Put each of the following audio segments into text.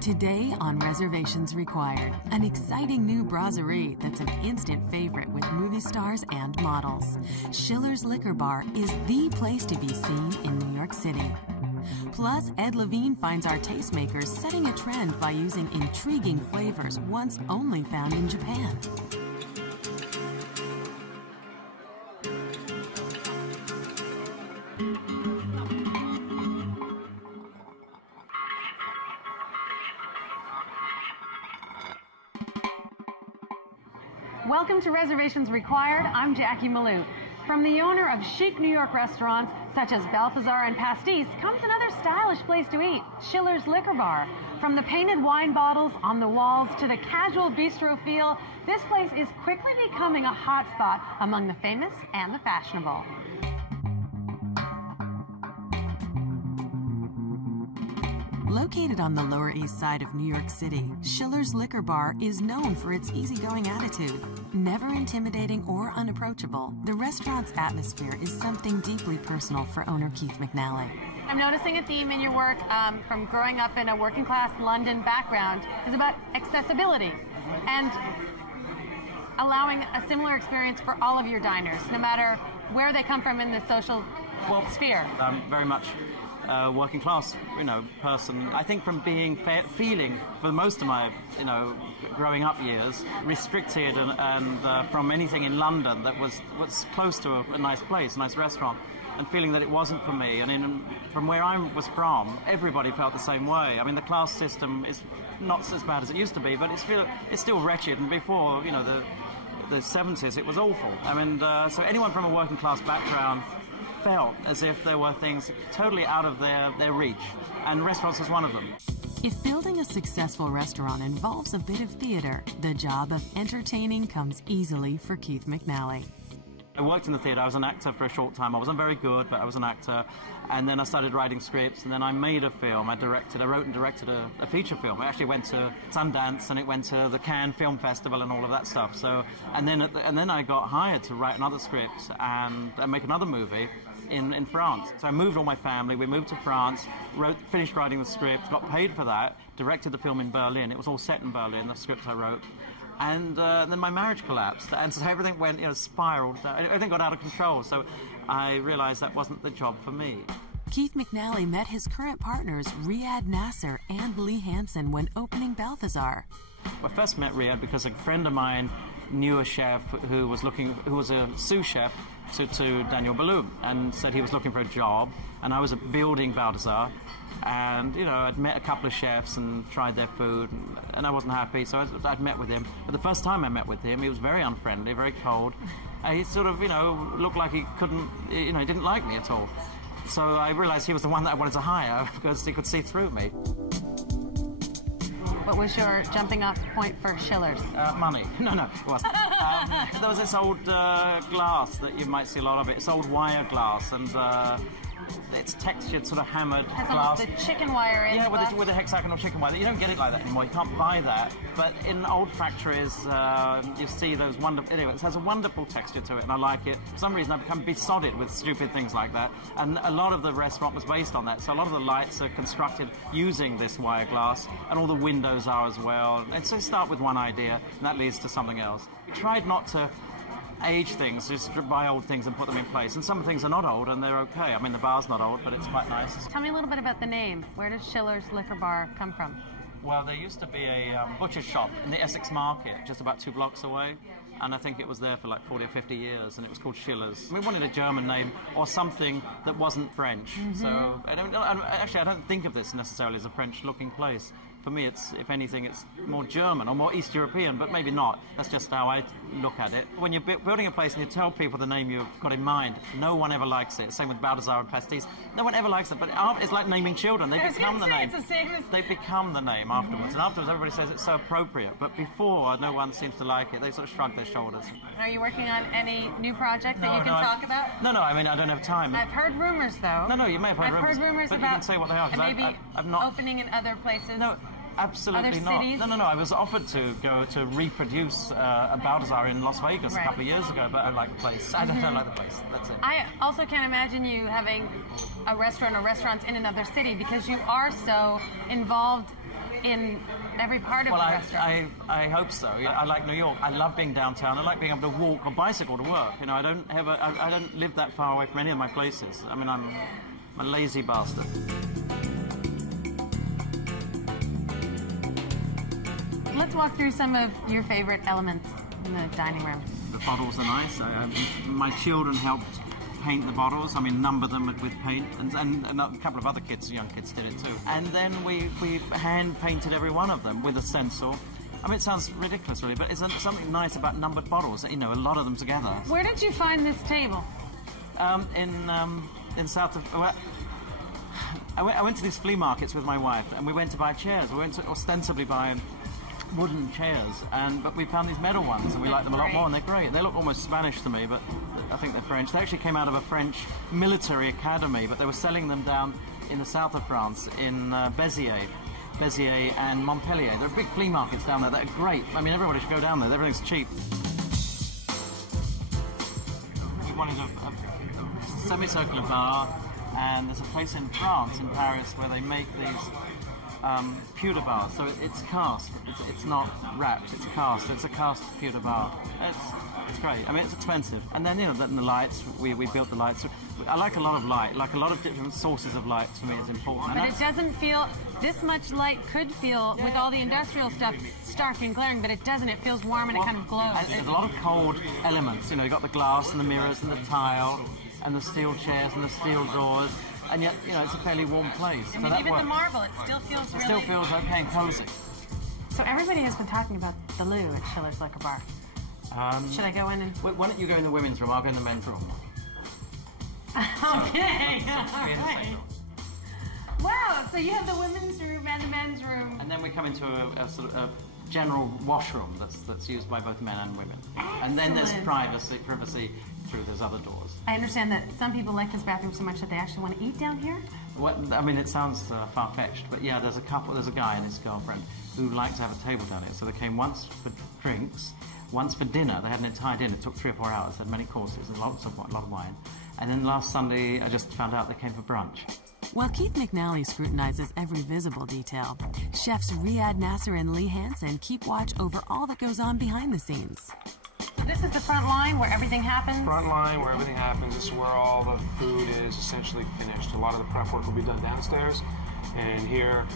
Today on Reservations Required, an exciting new brasserie that's an instant favorite with movie stars and models. Schiller's Liquor Bar is the place to be seen in New York City. Plus, Ed Levine finds our tastemakers setting a trend by using intriguing flavors once only found in Japan. Welcome to Reservations Required. I'm Jackie Malou. From the owner of chic New York restaurants such as Balthazar and Pastis comes another stylish place to eat, Schiller's Liquor Bar. From the painted wine bottles on the walls to the casual bistro feel, this place is quickly becoming a hotspot among the famous and the fashionable. Located on the Lower East Side of New York City, Schiller's Liquor Bar is known for its easygoing attitude. Never intimidating or unapproachable, the restaurant's atmosphere is something deeply personal for owner Keith McNally. I'm noticing a theme in your work from growing up in a working class London background is about accessibility and allowing a similar experience for all of your diners, no matter where they come from in the social sphere. Very much working class, person. I think from feeling for most of my, growing up years, restricted and from anything in London that was close to a nice place, a nice restaurant, and feeling that it wasn't for me. And from where I was from, everybody felt the same way. I mean, the class system is not as bad as it used to be, but it's still wretched. And before, the 70s, it was awful. I mean, so anyone from a working class background felt as if there were things totally out of their reach, and restaurants was one of them. If building a successful restaurant involves a bit of theater, the job of entertaining comes easily for Keith McNally. I worked in the theatre. I was an actor for a short time. I wasn't very good, but I was an actor. And then I started writing scripts, and then I made a film. I wrote and directed a feature film. It actually went to Sundance, and it went to the Cannes Film Festival and all of that stuff. So, and then I got hired to write another script and make another movie in France. So I moved all my family. We moved to France, finished writing the script, got paid for that, directed the film in Berlin. It was all set in Berlin, the script I wrote. And then my marriage collapsed, and so everything went, spiraled. Everything got out of control. So I realized that wasn't the job for me. Keith McNally met his current partners, Riyad Nasser and Lee Hansen, when opening Balthazar. I first met Riyad because a friend of mine knew a chef who was a sous chef to Daniel Boulud, and said he was looking for a job. And I was building Balthazar. And, I'd met a couple of chefs and tried their food, and I wasn't happy, so I'd met with him. But the first time I met with him, he was very unfriendly, very cold. He sort of, looked like he couldn't, he didn't like me at all. So I realized he was the one that I wanted to hire because he could see through me. What was your jumping off point for Schiller's? Money. No, it wasn't. There was this old glass that you might see a lot of it. It's old wire glass, and it's textured, sort of hammered has glass. Has the chicken wire in. Yeah, with a hexagonal chicken wire. You don't get it like that anymore. You can't buy that. But in old factories, you see those wonderful. Anyway, it has a wonderful texture to it, and I like it. For some reason, I've become besotted with stupid things like that. And a lot of the restaurant was based on that. So a lot of the lights are constructed using this wire glass, and all the windows are as well. And so you start with one idea, and that leads to something else. We tried not to age things, just buy old things and put them in place. And some things are not old, and they're okay. I mean, the bar's not old, but it's quite nice. Tell me a little bit about the name. Where does Schiller's Liquor Bar come from? Well, there used to be a butcher's shop in the Essex Market, just about 2 blocks away. And I think it was there for like 40 or 50 years, and it was called Schiller's. We wanted a German name or something that wasn't French. So I don't think of this necessarily as a French-looking place. For me, if anything, it's more German or more East European, but maybe not. That's just how I look at it. When you're building a place and you tell people the name you've got in mind, no one ever likes it. Same with Balthazar and Pastis. No one ever likes it, but it's like naming children. They become the name. It's the same as... They become the name afterwards, and afterwards everybody says it's so appropriate. But before, no one seems to like it. They sort of shrug their shoulders. Are you working on any new projects that you can talk about? No, I mean, I don't have time. I've heard rumors, though. No, you may have heard rumors. I've heard rumors but about... you can say what they are. Maybe I've not... opening in other places. No. Absolutely not. Cities? No. I was offered to go to reproduce a Balthazar in Las Vegas a couple of years ago, but I don't like the place. I don't like the place. That's it. I also can't imagine you having a restaurant or restaurants in another city because you are so involved in every part of the restaurant. I hope so. I like New York. I love being downtown. I like being able to walk or bicycle to work. You know, I don't live that far away from any of my places. I mean, I'm a lazy bastard. Let's walk through some of your favorite elements in the dining room. The bottles are nice. My children helped paint the bottles. I mean, number them with paint, and a couple of other kids, young kids, did it too. And then we hand painted every one of them with a stencil. I mean, it sounds ridiculous, really, but it's something nice about numbered bottles. You know, a lot of them together. Where did you find this table? In south of. Well, I went to these flea markets with my wife, and we went to buy chairs. We went to ostensibly buy wooden chairs, but we found these metal ones, and we like them a lot more, and they're great. They look almost Spanish to me, but I think they're French. They actually came out of a French military academy, but they were selling them down in the south of France, in Béziers and Montpellier. There are big flea markets down there that are great. I mean, everybody should go down there. Everything's cheap. We wanted a semicircular bar, and there's a place in France, in Paris, where they make these pewter bars. So it's cast. It's not wrapped. It's cast. It's a cast pewter bar. It's great. I mean, it's expensive. And then, you know, the lights. We built the lights. I like a lot of light. Like a lot of different sources of light for me is important. But it doesn't feel this much light. Could feel with all the industrial stuff stark and glaring, but it doesn't. It feels warm and it kind of glows. There's a lot of cold elements. You know, you got the glass and the mirrors and the tile and the steel chairs and the steel drawers. And yet, you know, it's a fairly warm place. I mean, even the marble, it still feels really... It still feels okay and cozy. So everybody has been talking about the loo at Schiller's Liquor Bar. Should I go in and... Why don't you go in the women's room? I'll go in the men's room. Okay. Right. Wow, so you have the women's room and the men's room. And then we come into a sort of a general washroom that's used by both men and women. Excellent. And then there's privacy through those other doors. I understand that some people like this bathroom so much that they actually want to eat down here? I mean, it sounds far-fetched, but yeah, there's a guy and his girlfriend who like to have a table down here. So they came once for drinks, once for dinner. They had an entire dinner. It took 3 or 4 hours. They had many courses, a lot of wine. And then last Sunday, I just found out they came for brunch. While Keith McNally scrutinizes every visible detail, chefs Riyad Nasser and Lee Hansen keep watch over all that goes on behind the scenes. This is the front line where everything happens? Front line where everything happens. This is where all the food is essentially finished. A lot of the prep work will be done downstairs, and here,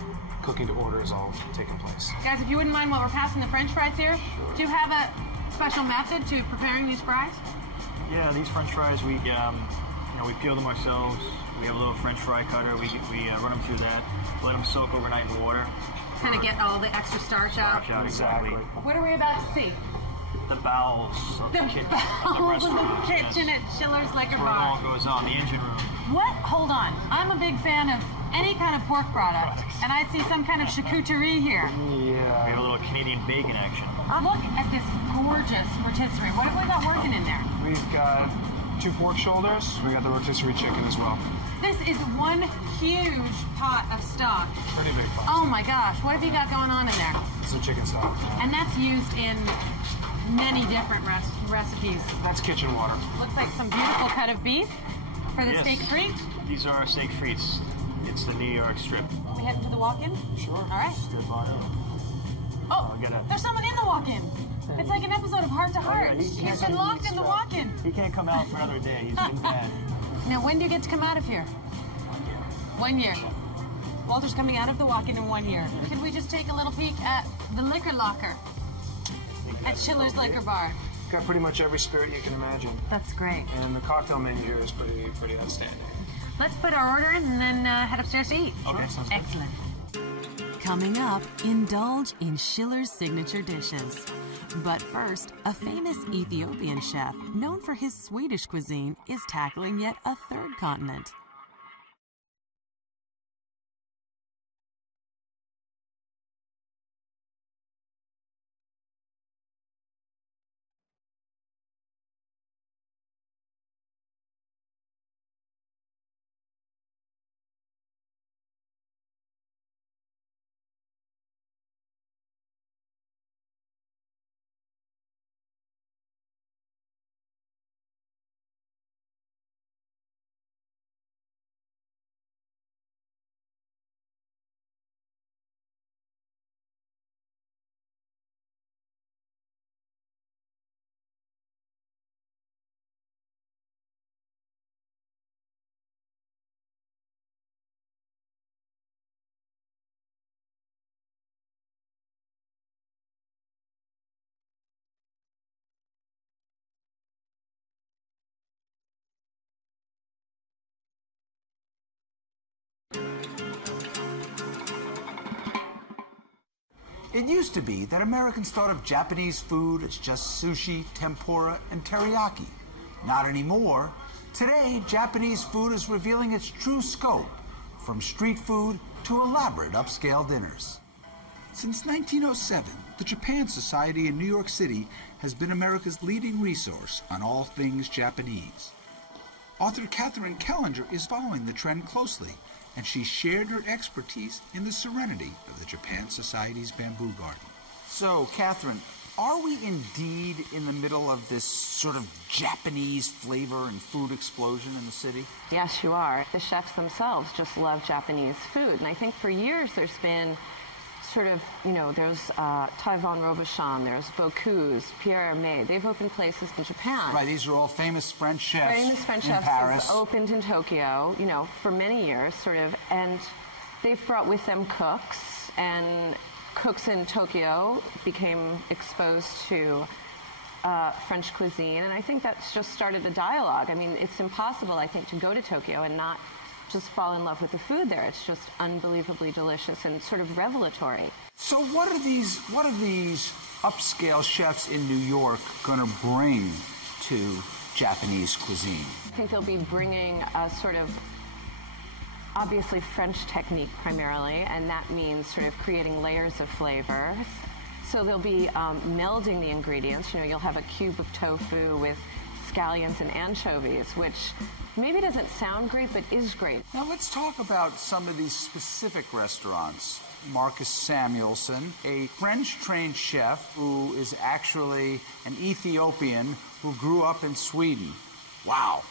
cooking to order is all taking place. Guys, if you wouldn't mind while we're passing the French fries here, do you have a special method to preparing these fries? Yeah, these French fries, we peel them ourselves. We have a little French fry cutter. We run them through that, let them soak overnight in water. Kind of get all the extra starch out. Exactly. What are we about to see? The bowels of the kitchen, of the restaurant. Kitchen at Schiller's Liquor Where it all Bar. goes on, the engine room. What? Hold on. I'm a big fan of any kind of pork product, and I see some kind of charcuterie here. We have a little Canadian bacon action. Look at this gorgeous rotisserie. What have we got working in there? We've got 2 pork shoulders. We got the rotisserie chicken as well. This is one huge pot of stock. Pretty big pot. Oh my gosh, what have you got going on in there? This is chicken stock. And that's used in many different recipes. That's kitchen water. Looks like some beautiful cut of beef for the Yes. steak frites. These are our steak frites. It's the New York strip. We heading to the walk-in? Sure. All right. Strip walk-in. Oh, there's someone in the walk-in. It's like an episode of Heart to Heart. He's been locked in the walk-in. He can't come out for another day. He's been bad. Now, when do you get to come out of here? 1 year. Walter's coming out of the walk-in in 1 year. Could we just take a little peek at the liquor locker at Schiller's Liquor Bar? Got pretty much every spirit you can imagine. That's great. And the cocktail menu here is pretty outstanding. Let's put our order in and then head upstairs to eat. Okay, sounds good. Excellent. Coming up, indulge in Schiller's signature dishes. But first, a famous Ethiopian chef known for his Swedish cuisine is tackling yet a third continent. It used to be that Americans thought of Japanese food as just sushi, tempura, and teriyaki. Not anymore. Today, Japanese food is revealing its true scope, from street food to elaborate upscale dinners. Since 1907, the Japan Society in New York City has been America's leading resource on all things Japanese. Author Catherine Kellinger is following the trend closely, and she shared her expertise in the serenity of the Japan Society's bamboo garden. So, Catherine, are we indeed in the middle of this sort of Japanese flavor and food explosion in the city? Yes, you are. The chefs themselves just love Japanese food, and I think for years there's been sort of, you know, there's Taiwan Robuchon, there's Bocuse, Pierre Hermé. They've opened places in Japan. Right, these are all famous French chefs in Paris. Have opened in Tokyo, you know, for many years, sort of, and they've brought with them cooks, and cooks in Tokyo became exposed to French cuisine, and I think that's just started a dialogue. I mean, it's impossible, I think, to go to Tokyo and not just fall in love with the food there. It's just unbelievably delicious and sort of revelatory. So what are these upscale chefs in New York going to bring to Japanese cuisine? I think they'll be bringing a sort of obviously French technique primarily, and that means sort of creating layers of flavors. So they'll be melding the ingredients. You know, you'll have a cube of tofu with scallions and anchovies, which maybe doesn't sound great, but is great. Now let's talk about some of these specific restaurants. Marc Samuelsson, a French-trained chef who is actually an Ethiopian who grew up in Sweden. Wow.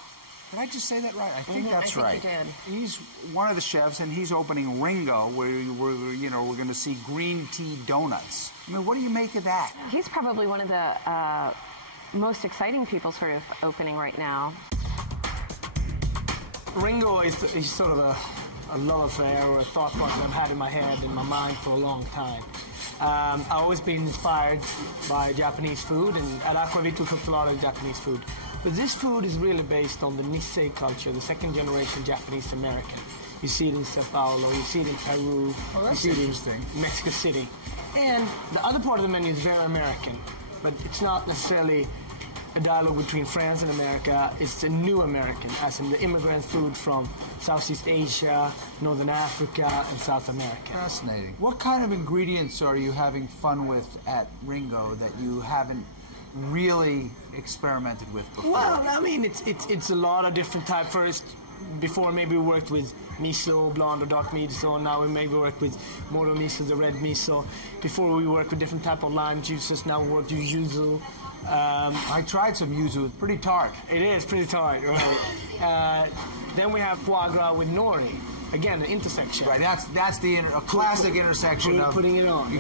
Did I just say that right? I think that's right. I think you did. He's one of the chefs, and he's opening Ringo, where we're going to see green tea donuts. I mean, what do you make of that? He's probably one of the most exciting people sort of opening right now. Ringo is sort of a love affair or a thought process I've had in my head, in my mind for a long time. I've always been inspired by Japanese food, and at Aquavit we cook a lot of Japanese food. But this food is really based on the Nisei culture, the second generation Japanese American. You see it in Sao Paulo, you see it in Peru, you see it in Mexico City. And the other part of the menu is very American, but it's not necessarily a dialogue between France and America. It's a new American, as in the immigrant food from Southeast Asia, Northern Africa, and South America. Fascinating. What kind of ingredients are you having fun with at Ringo that you haven't really experimented with before? Well, I mean, it's a lot of different types. First, before maybe we worked with miso, blonde or dark miso. Now we maybe work with moro miso, the red miso. Before we worked with different type of lime juices. Now we work with yuzu. I tried some yuzu. It's pretty tart. It is pretty tart, right? Then we have foie gras with nori. Again, an intersection. Right. That's a classic intersection of putting it on.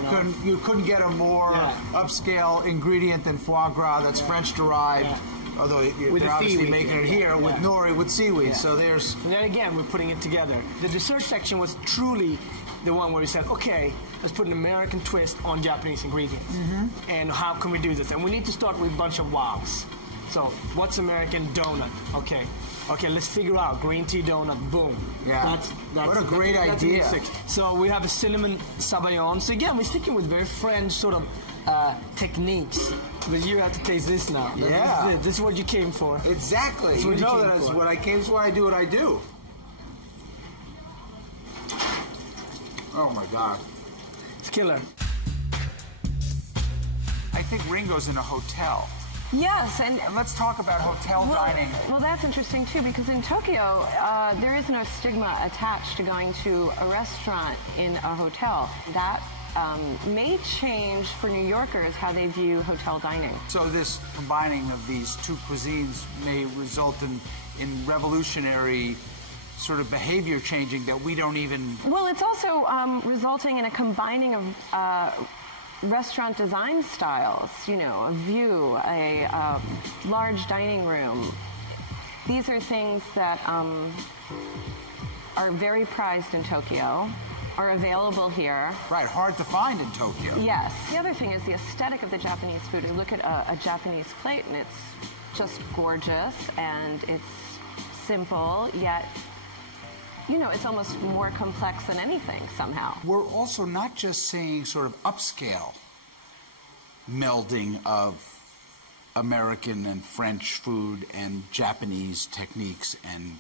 You couldn't get a more upscale ingredient than foie gras. That's French derived. Yeah. Although they're obviously making it here with nori, with seaweed. Yeah. So there's. And then again, we're putting it together. The dessert section was truly the one where we said, okay, let's put an American twist on Japanese ingredients. Mm-hmm. And how can we do this? And we need to start with a bunch of wows. So, what's American donut? Okay, let's figure out green tea donut. Boom. Yeah. That's what a great idea. So we have a cinnamon sabayon. So again, we're sticking with very French sort of techniques. But you have to taste this now. Yeah. This is what you came for. Exactly. You know that's what I came for. I do what I do. Oh my God. It's killer. I think Ringo's in a hotel. Yes, and let's talk about hotel dining. Well, that's interesting too, because in Tokyo, there is no stigma attached to going to a restaurant in a hotel. That may change for New Yorkers how they view hotel dining. So this combining of these two cuisines may result in revolutionary sort of behavior changing that we don't even... Well, it's also resulting in a combining of restaurant design styles, you know, a view, a large dining room. These are things that are very prized in Tokyo, are available here. Right, hard to find in Tokyo. Yes. The other thing is the aesthetic of the Japanese food. You look at a Japanese plate and it's just gorgeous and it's simple, yet you know, it's almost more complex than anything somehow. We're also not just seeing sort of upscale melding of American and French food and Japanese techniques and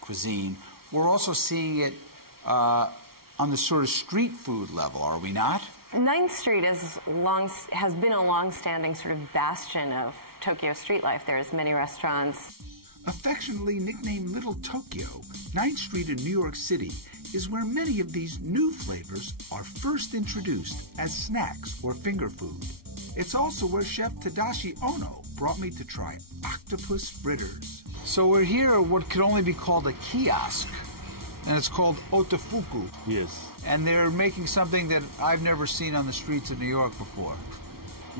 cuisine. We're also seeing it on the sort of street food level, are we not? 9th Street has been a long-standing sort of bastion of Tokyo street life. There's many restaurants. Affectionately nicknamed Little Tokyo, 9th Street in New York City is where many of these new flavors are first introduced as snacks or finger food. It's also where Chef Tadashi Ono brought me to try octopus fritters. So we're here at what could only be called a kiosk, and it's called Otofuku. Yes. And they're making something that I've never seen on the streets of New York before.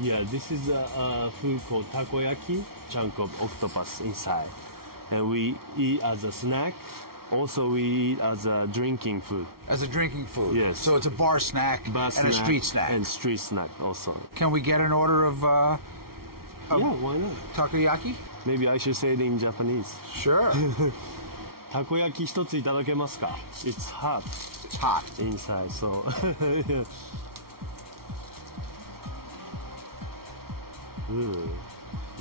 Yeah, this is a food called takoyaki, chunk of octopus inside. And we eat as a snack. Also, we eat as a drinking food. As a drinking food? Yes. So it's a bar snack and a street snack. And street snack also. Can we get an order of yeah, why not? takoyaki? Maybe I should say it in Japanese. Sure. Takoyaki 一ついただけますか? It's hot. It's hot. Inside, so... Ooh,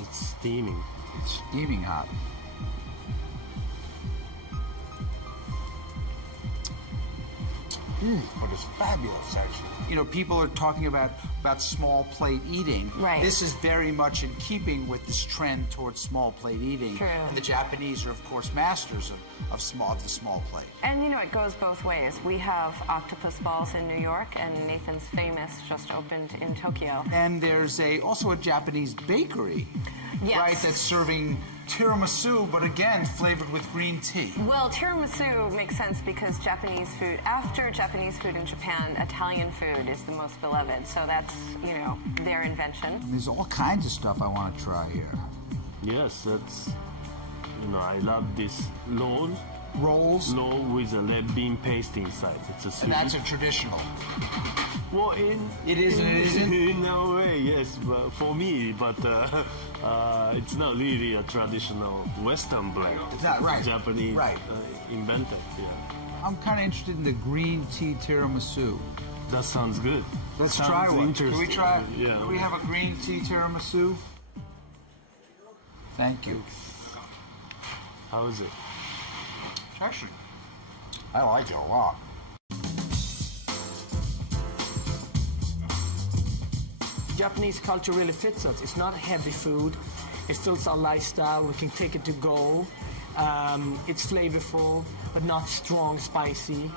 it's steaming. It's steaming hot. But it's fabulous, actually. You know, people are talking about small plate eating. Right. This is very much in keeping with this trend towards small plate eating. True. And the Japanese are, of course, masters of the small plate. And, you know, it goes both ways. We have octopus balls in New York, and Nathan's Famous just opened in Tokyo. And there's also a Japanese bakery, yes, right, that's serving tiramisu, but again, flavored with green tea. Well, tiramisu makes sense because Japanese food, after Japanese food in Japan, Italian food is the most beloved. So that's, you know, their invention. And there's all kinds of stuff I want to try here. Yes, that's... You know, I love this roll. Rolls? Roll with a red bean paste inside. It's a sweet. And that's a traditional. Well, it isn't. In a way, yes, but for me, but it's not really a traditional Western blend. It's not, right. Japanese right. Invented. Yeah. I'm kind of interested in the green tea tiramisu. That sounds good. Let's try one. Can we try? Yeah. Can we have a green tea tiramisu? Thank you. How is it? Actually, I like it a lot. Japanese culture really fits us. It's not heavy food. It fits our lifestyle. We can take it to go. It's flavorful, but not strong, spicy.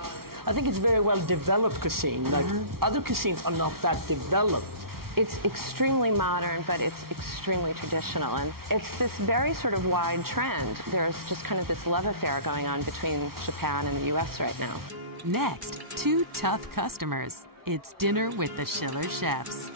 I think it's very well developed cuisine. Like other cuisines are not that developed. It's extremely modern, but it's extremely traditional. And it's this very sort of wide trend. There's just kind of this love affair going on between Japan and the U.S. right now. Next, 2 tough customers. It's dinner with the Schiller chefs.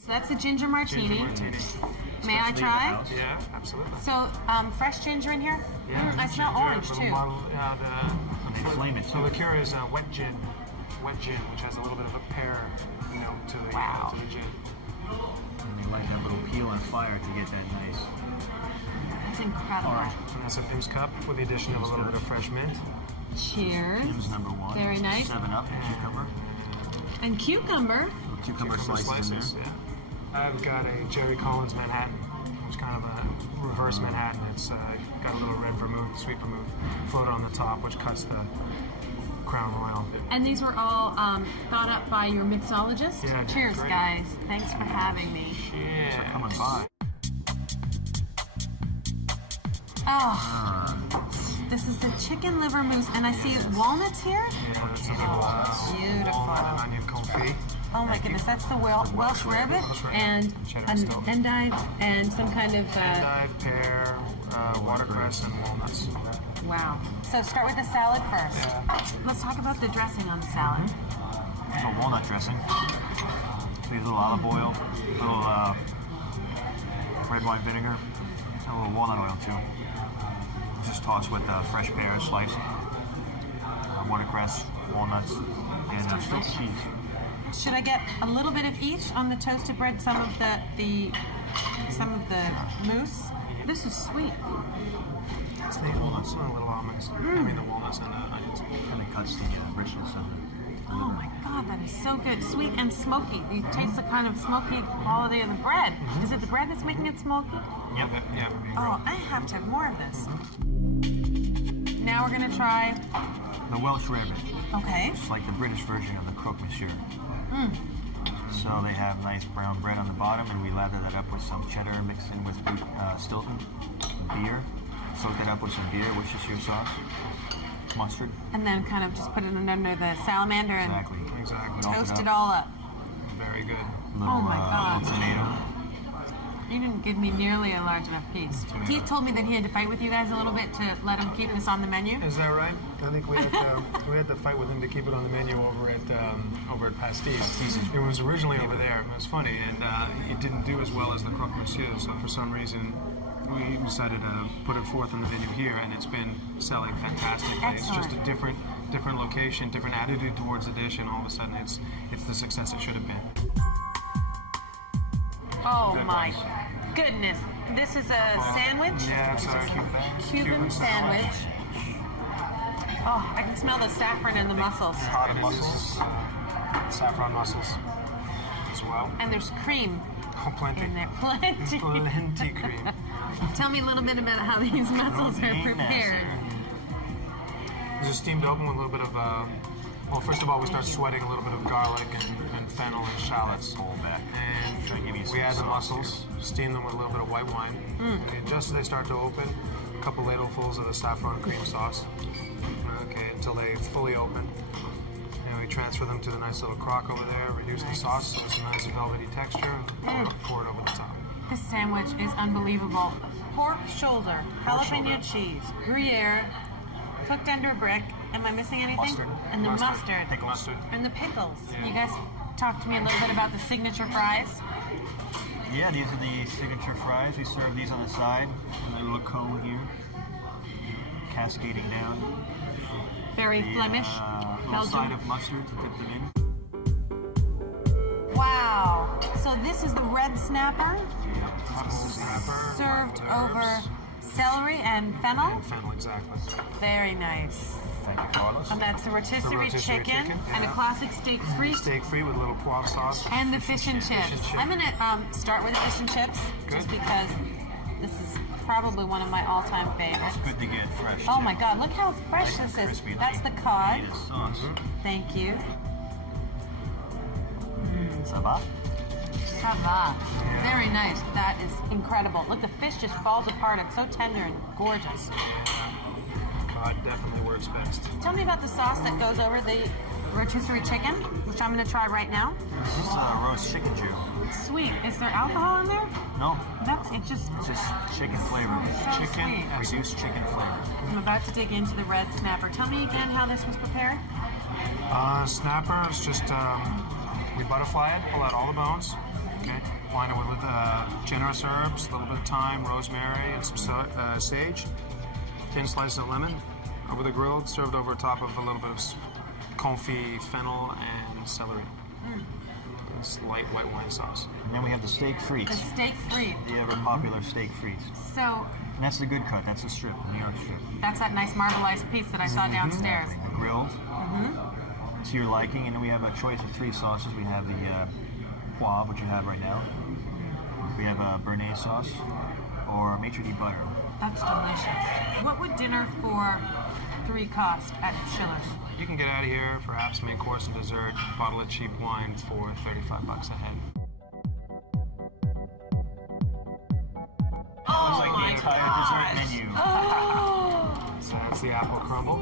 So that's a ginger martini. May I try? Yeah, absolutely. So, fresh ginger in here? Yeah, I smell orange, too. So the cure is wet gin, which has a little bit of a pear, you know, to the gin. And you light that little peel on fire to get that nice. That's incredible. And that's a Pimm's cup with the addition of a little bit of fresh mint. Cheers. Pimm's number 1. Very nice. 7 Up and cucumber. And cucumber. Cucumber slices in there. Yeah. I've got a Jerry Collins Manhattan, which is kind of a reverse Manhattan. It's got a little red vermouth, sweet vermouth floated on the top, which cuts the Crown Royal. And these were all thought up by your mixologist? Yeah. Cheers, great. guys. Thanks for having me. Yeah. Coming by. Oh, this is the chicken liver mousse, and I see walnuts here. Yeah, that's a little Beautiful. walnut and onion confit. Oh my goodness, that's the Welsh rarebit and an endive and some kind of... endive, pear, watercress, and walnuts. Wow. So start with the salad first. Yeah. Let's talk about the dressing on the salad. A walnut dressing. So use a little olive oil, a little red wine vinegar, and a little walnut oil too. Just toss with fresh pears sliced, watercress, walnuts, and stretched cheese. Should I get a little bit of each on the toasted bread? Some of the mousse. This is sweet. It's the walnuts and the little almonds. I mean the walnuts and the onions. Kind of cuts the richness of it. Oh my God, that is so good. Sweet and smoky. You taste the kind of smoky quality of the bread. Is it the bread that's making it smoky? Yep. Yeah. Oh, I have to have more of this. Now we're gonna try The Welsh rarebit. Okay. It's like the British version of the croque monsieur. So they have nice brown bread on the bottom, and we lather that up with some cheddar mixed in with Stilton, beer. Soak that up with some beer, Worcestershire sauce, mustard. And then kind of just put it under the salamander and Exactly. toast it all up. Very good. Oh my God. Little tomato. You didn't give me nearly a large enough piece. He told me that he had to fight with you guys a little bit to let him keep this on the menu. Is that right? I think we had to fight with him to keep it on the menu over at Pastis. It was originally over there. It was funny, and it didn't do as well as the croque monsieur. So for some reason, we decided to put it forth on the menu here, and it's been selling fantastically. Excellent. It's just a different location, different attitude towards the dish, and all of a sudden, it's the success it should have been. Oh my goodness. This is a sandwich? Yeah, it's a Cuban sandwich. Oh, I can smell the saffron in the mussels. Hot mussels. Saffron mussels as well. And there's cream Oh, plenty. in there. Plenty. Plenty cream. Tell me a little bit about how these mussels are prepared. These are steamed open with a little bit of, well, first of all, we start sweating a little bit of garlic and fennel and shallots. And we add the mussels, steam them with a little bit of white wine. And just as they start to open, a couple ladlefuls of the saffron cream sauce. Okay, until they fully open. And we transfer them to the nice little crock over there, reduce the sauce so it's a nice velvety texture, and pour it over the top. This sandwich is unbelievable. Pork shoulder, jalapeno cheese, Gruyere, cooked under a brick. Am I missing anything? Mustard. And the mustard. Mustard. And the pickles. Yeah. You guys talk to me a little bit about the signature fries. Yeah, these are the signature fries. We serve these on the side, in a little cone here, cascading down. Very Flemish. Little side of mustard to dip them in. Wow. So this is the red snapper Snapper, served herbs, over celery and fennel. and fennel, exactly. Very nice. Thank you, Carlos. And that's a rotisserie chicken and a yeah. classic steak frite. Steak free with a little poivre sauce. And the fish and chips. I'm going to start with the fish and chips just because this is probably one of my all-time favorites. It's good to get fresh. Oh too. my God, look how fresh Nice this and is. crispy. That's the cod. Need a sauce. Thank you. Ça va? Ça va. Very nice. That is incredible. Look, the fish just falls apart. It's so tender and gorgeous. Cod definitely works best. Tell me about the sauce that goes over the rotisserie chicken, which I'm going to try right now. This is roast chicken Jew. Sweet. Is there alcohol in there? No, That's it. Just chicken flavor. So Chicken, sweet. reduced chicken flavor. I'm about to dig into the red snapper. Tell me again how this was prepared. Snapper is just, we butterfly it, pull out all the bones, okay? Line it with generous herbs, a little bit of thyme, rosemary, and some sage. Thin slice of lemon over the grill, served over top of a little bit of confit, fennel, and celery. It's light white wine sauce. And then we have the steak frites. The steak frite. The ever popular steak frites. So And that's the good cut. That's the strip, the New York strip. that's that nice marbleized piece that I saw downstairs. Grilled to your liking, and then we have a choice of 3 sauces. We have the poivre, which you have right now. We have a Béarnaise sauce or maitre d' butter. That's delicious. What would dinner for 3 cost at Schiller's? You can get out of here for perhaps main course and dessert, bottle of cheap wine for $35 a head. Oh my entire dessert menu. Oh. So that's the apple crumble.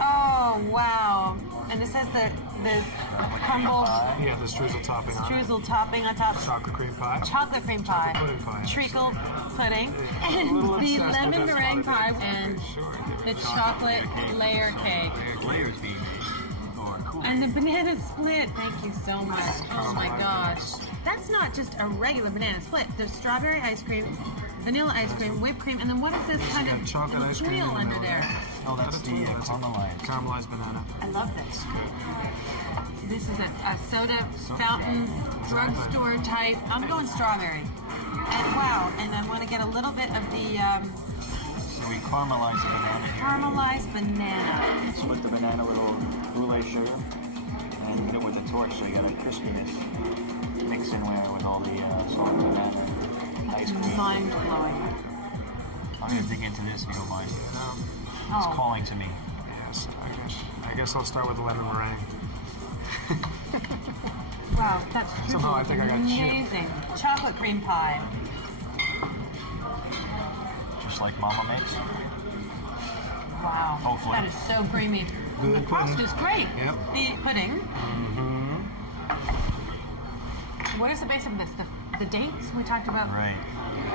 Oh, wow. And this has the crumble Yeah, the streusel topping on it. streusel topping on top. Chocolate cream pie. Chocolate cream pie. Chocolate pudding pie. Treacle pudding. A And little the obsessed, but lemon that's meringue what it pie. is. And Sure, the chocolate layer cake. Layers being made. Or cool. And the banana split. Thank you so much. Oh my gosh. That's not just a regular banana split. There's strawberry ice cream, vanilla ice cream, whipped cream, and then what is this kind got of chocolate ice cream wheel in the under middle. there? Oh, that's the caramelized. Caramelized banana. I love this. This is a soda fountain, drugstore type. I'm going strawberry. And wow, and I want to get a little bit of the So we caramelize the banana here. caramelized banana. So with the banana, little brulee sugar, and you do it with the torch, so you got a crispiness mixed in there with all the salt and banana ice cream. Mind blowing. I'm gonna dig into this if you don't mind. It's Oh. calling to me. Yes, I guess I'll start with the lemon meringue. Wow, that's Somehow I think I got amazing. Chocolate cream pie. Just like Mama makes. Wow. Hopefully. That is so creamy. The crust is great. Yep. The pudding. What is the base of this? The dates we talked about? Right.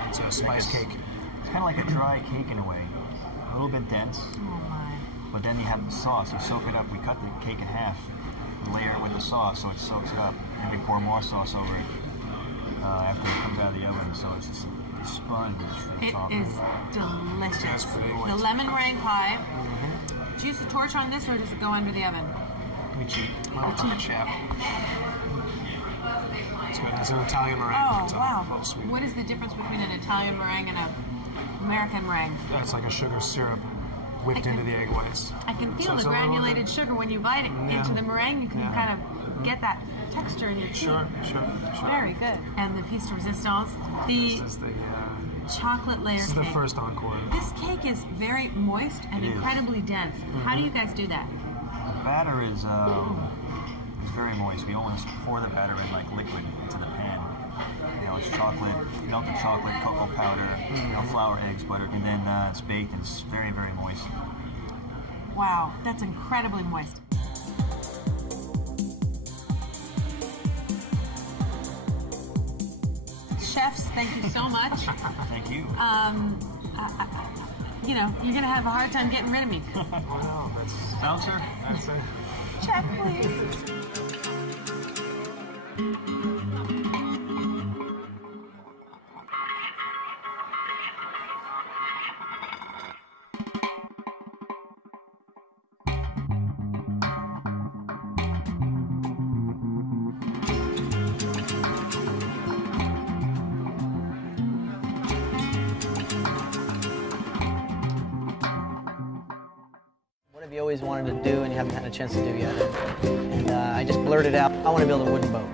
It's a spice cake. It's kind of like a dry cake in a way. A little bit dense, Oh my. but then you have the sauce. You soak it up. We cut the cake in half, layer it with the sauce so it soaks it up, and we pour more sauce over it after it comes out of the oven. So it's just a sponge for the It top. is delicious. That's pretty. The lemon meringue pie. Do you use a torch on this or does it go under the oven? We cheat. I'm a chef. It's good. It's an Italian meringue. Oh, It's a wow. little sweet. What is the difference between an Italian meringue and an American meringue? Yeah, it's like a sugar syrup whipped into the egg whites. I can feel So the it's a little granulated bit- sugar when you bite it Yeah. into the meringue. You can Yeah. kind of get that texture in your teeth. Sure. Very good. And the piece de resistance, the This is the chocolate layer this is the cake. first encore. This cake is very moist and It is. incredibly dense. How do you guys do that? The batter is very moist. We almost pour the batter in like liquid into the pan. You know, it's chocolate, melted chocolate, cocoa powder, flour, eggs, butter, and then it's baked and it's very, very moist. Wow, that's incredibly moist. Chefs, thank you so much. Thank you. You know, you're going to have a hard time getting rid of me. Well, that's Bouncer? Check, please. What have you always wanted to do and you haven't had a chance to do yet? And I just blurted out, I want to build a wooden boat.